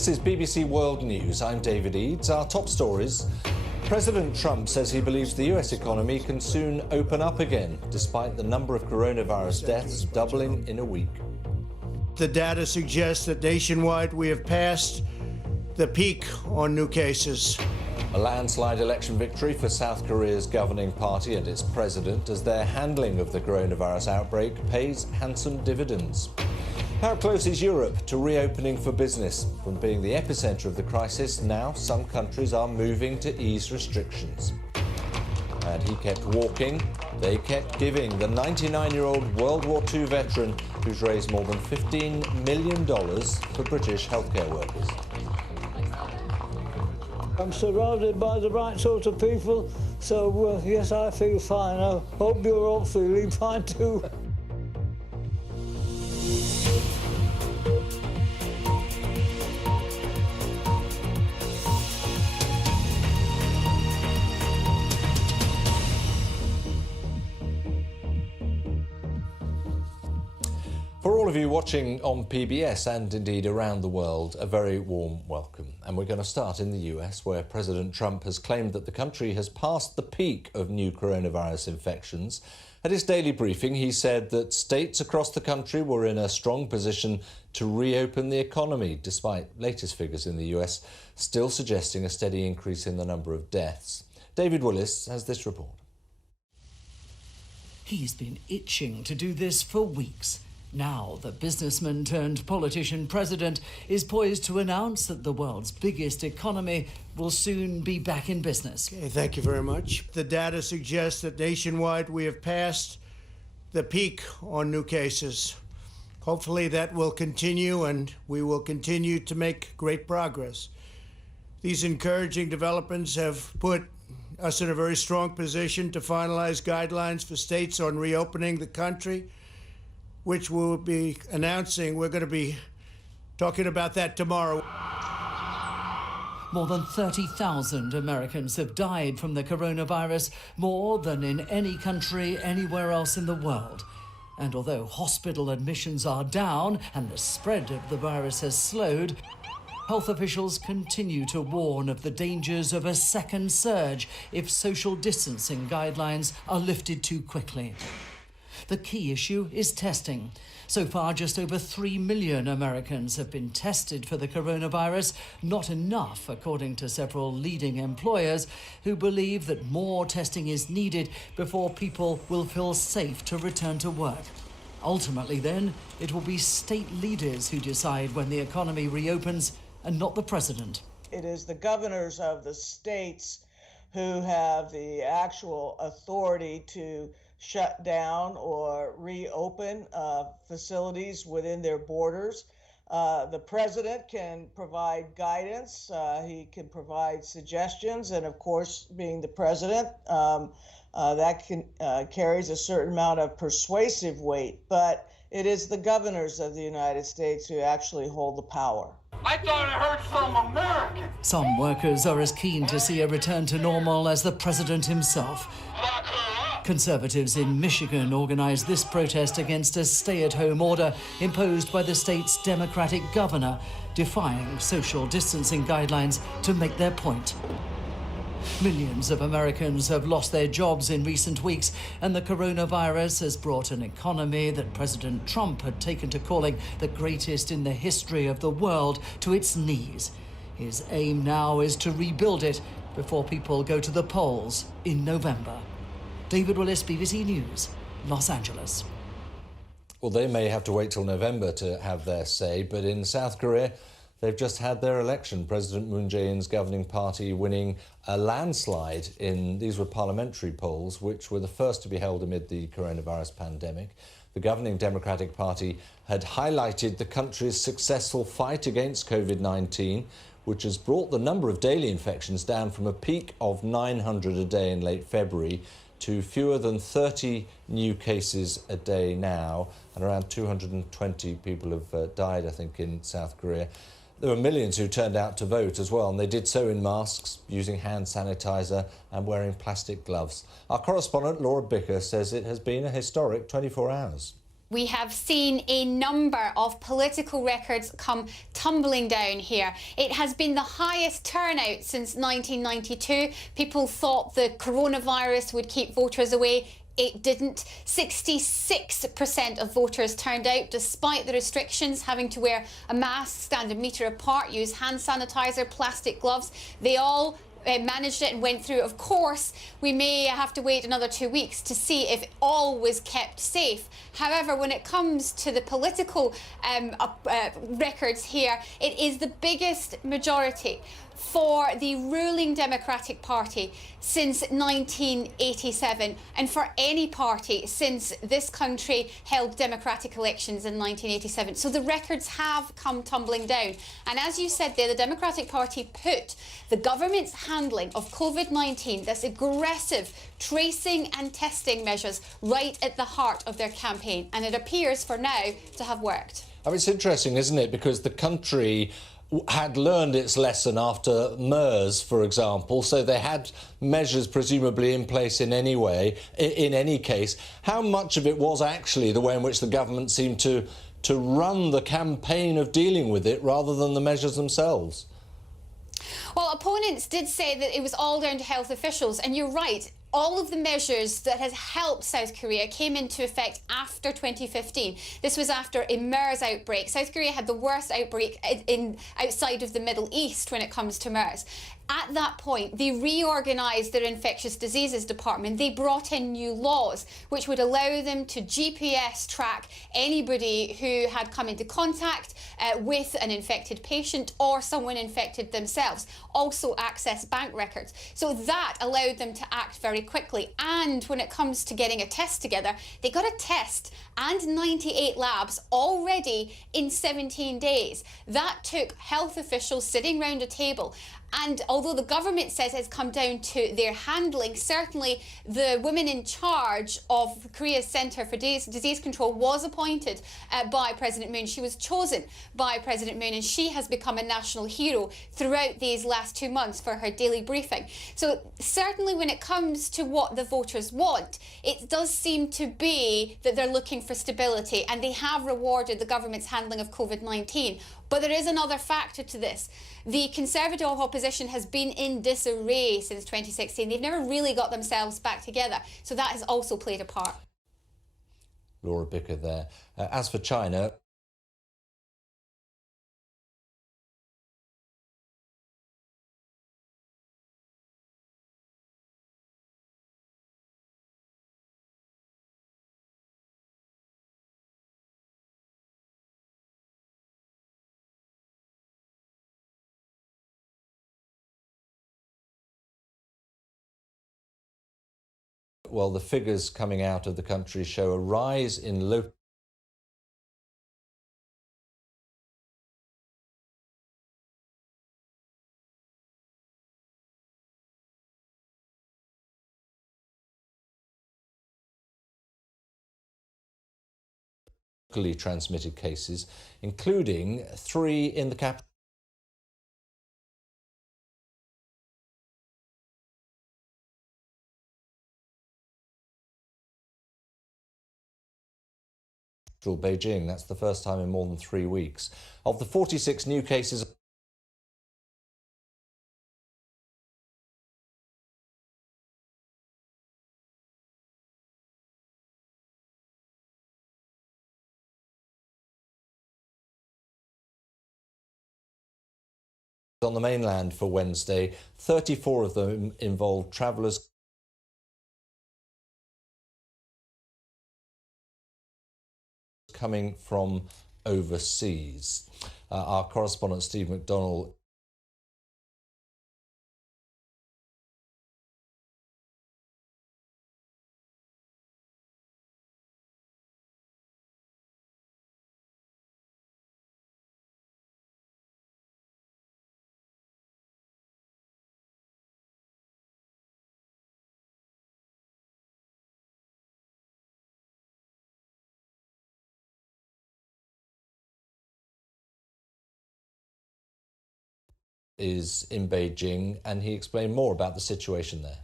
This is BBC World News. I'm David Eads. Our top stories. President Trump says he believes the US economy can soon open up again, despite the number of coronavirus deaths doubling in a week. The data suggests that nationwide we have passed the peak on new cases. A landslide election victory for South Korea's governing party and its president as their handling of the coronavirus outbreak pays handsome dividends. How close is Europe to reopening for business? From being the epicentre of the crisis, now some countries are moving to ease restrictions. And he kept walking, they kept giving. The 99-year-old World War II veteran who's raised more than $15 million for British healthcare workers. I'm surrounded by the right sort of people, so yes, I feel fine. I hope you're all feeling fine too. For all of you watching on PBS and indeed around the world, a very warm welcome. And we're going to start in the US, where President Trump has claimed that the country has passed the peak of new coronavirus infections. At his daily briefing, he said that states across the country were in a strong position to reopen the economy, despite latest figures in the US still suggesting a steady increase in the number of deaths. David Willis has this report. He's been itching to do this for weeks. Now, the businessman turned politician president is poised to announce that the world's biggest economy will soon be back in business. Okay, thank you very much. The data suggests that nationwide we have passed the peak on new cases. Hopefully that will continue and we will continue to make great progress. These encouraging developments have put us in a very strong position to finalize guidelines for states on reopening the country, which we'll be announcing. We're going to be talking about that tomorrow. More than 30,000 Americans have died from the coronavirus, more than in any country anywhere else in the world. And although hospital admissions are down and the spread of the virus has slowed, health officials continue to warn of the dangers of a second surge if social distancing guidelines are lifted too quickly. The key issue is testing. So far, just over 3 million Americans have been tested for the coronavirus. Not enough, according to several leading employers who believe that more testing is needed before people will feel safe to return to work. Ultimately, then, it will be state leaders who decide when the economy reopens and not the president. It is the governors of the states who have the actual authority to shut down or reopen facilities within their borders. The president can provide guidance, he can provide suggestions, and of course, being the president, that carries a certain amount of persuasive weight, but it is the governors of the United States who actually hold the power. I thought I heard some American. Some workers are as keen to see a return to normal as the president himself. Conservatives in Michigan organised this protest against a stay-at-home order imposed by the state's Democratic governor, defying social distancing guidelines to make their point. Millions of Americans have lost their jobs in recent weeks, and the coronavirus has brought an economy that President Trump had taken to calling the greatest in the history of the world to its knees. His aim now is to rebuild it before people go to the polls in November. David Willis, BBC News, Los Angeles. Well, they may have to wait till November to have their say, but in South Korea, they've just had their election. President Moon Jae-in's governing party winning a landslide in, these were parliamentary polls, which were the first to be held amid the coronavirus pandemic. The governing Democratic Party had highlighted the country's successful fight against COVID-19, which has brought the number of daily infections down from a peak of 900 a day in late February to fewer than 30 new cases a day now, and around 220 people have died, I think, in South Korea. There were millions who turned out to vote as well, and they did so in masks, using hand sanitizer and wearing plastic gloves. Our correspondent, Laura Bicker, says it has been a historic 24 hours. We have seen a number of political records come tumbling down here. It has been the highest turnout since 1992. People thought the coronavirus would keep voters away. It didn't. 66% of voters turned out, despite the restrictions, having to wear a mask, stand a metre apart, use hand sanitizer, plastic gloves. They all managed it and went through. Of course, we may have to wait another 2 weeks to see if all was kept safe. However, when it comes to the political records here, it is the biggest majority for the ruling Democratic Party since 1987, and for any party since this country held democratic elections in 1987. So the records have come tumbling down. And as you said there, the Democratic Party put the government's handling of COVID-19, this aggressive tracing and testing measures, right at the heart of their campaign. And it appears for now to have worked. I mean, it's interesting, isn't it? Because the country had learned its lesson after MERS, for example, so they had measures presumably in place in any way, in any case. How much of it was actually the way in which the government seemed to run the campaign of dealing with it rather than the measures themselves? Well, opponents did say that it was all down to health officials, and you're right. All of the measures that has helped South Korea came into effect after 2015. This was after a MERS outbreak. South Korea had the worst outbreak outside of the Middle East when it comes to MERS. At that point, they reorganised their infectious diseases department. They brought in new laws which would allow them to GPS track anybody who had come into contact with an infected patient or someone infected themselves. Also access bank records. So that allowed them to act very quickly. And when it comes to getting a test together, they got a test and 98 labs already in 17 days. That took health officials sitting round a table. And although the government says it's come down to their handling, certainly the woman in charge of Korea's Centre for Disease Control was appointed by President Moon. She was chosen by President Moon, and she has become a national hero throughout these last 2 months for her daily briefing. So certainly when it comes to what the voters want, it does seem to be that they're looking for stability, and they have rewarded the government's handling of COVID-19. But there is another factor to this. The Conservative opposition has been in disarray since 2016. They've never really got themselves back together. So that has also played a part. Laura Bicker there. As for China, well, the figures coming out of the country show a rise in local locally transmitted cases, including 3 in the capital Beijing. That's the first time in more than 3 weeks. Of the 46 new cases on the mainland for Wednesday, 34 of them involved travellers coming from overseas. Our correspondent Steve McDonnell is in Beijing, and he explained more about the situation there.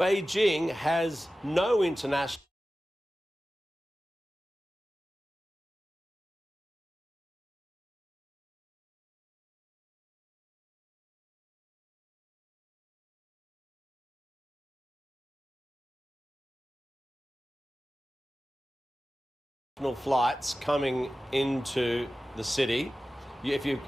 Beijing has no international flights coming into the city. If you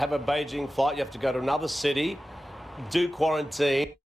have a Beijing flight, you have to go to another city, do quarantine.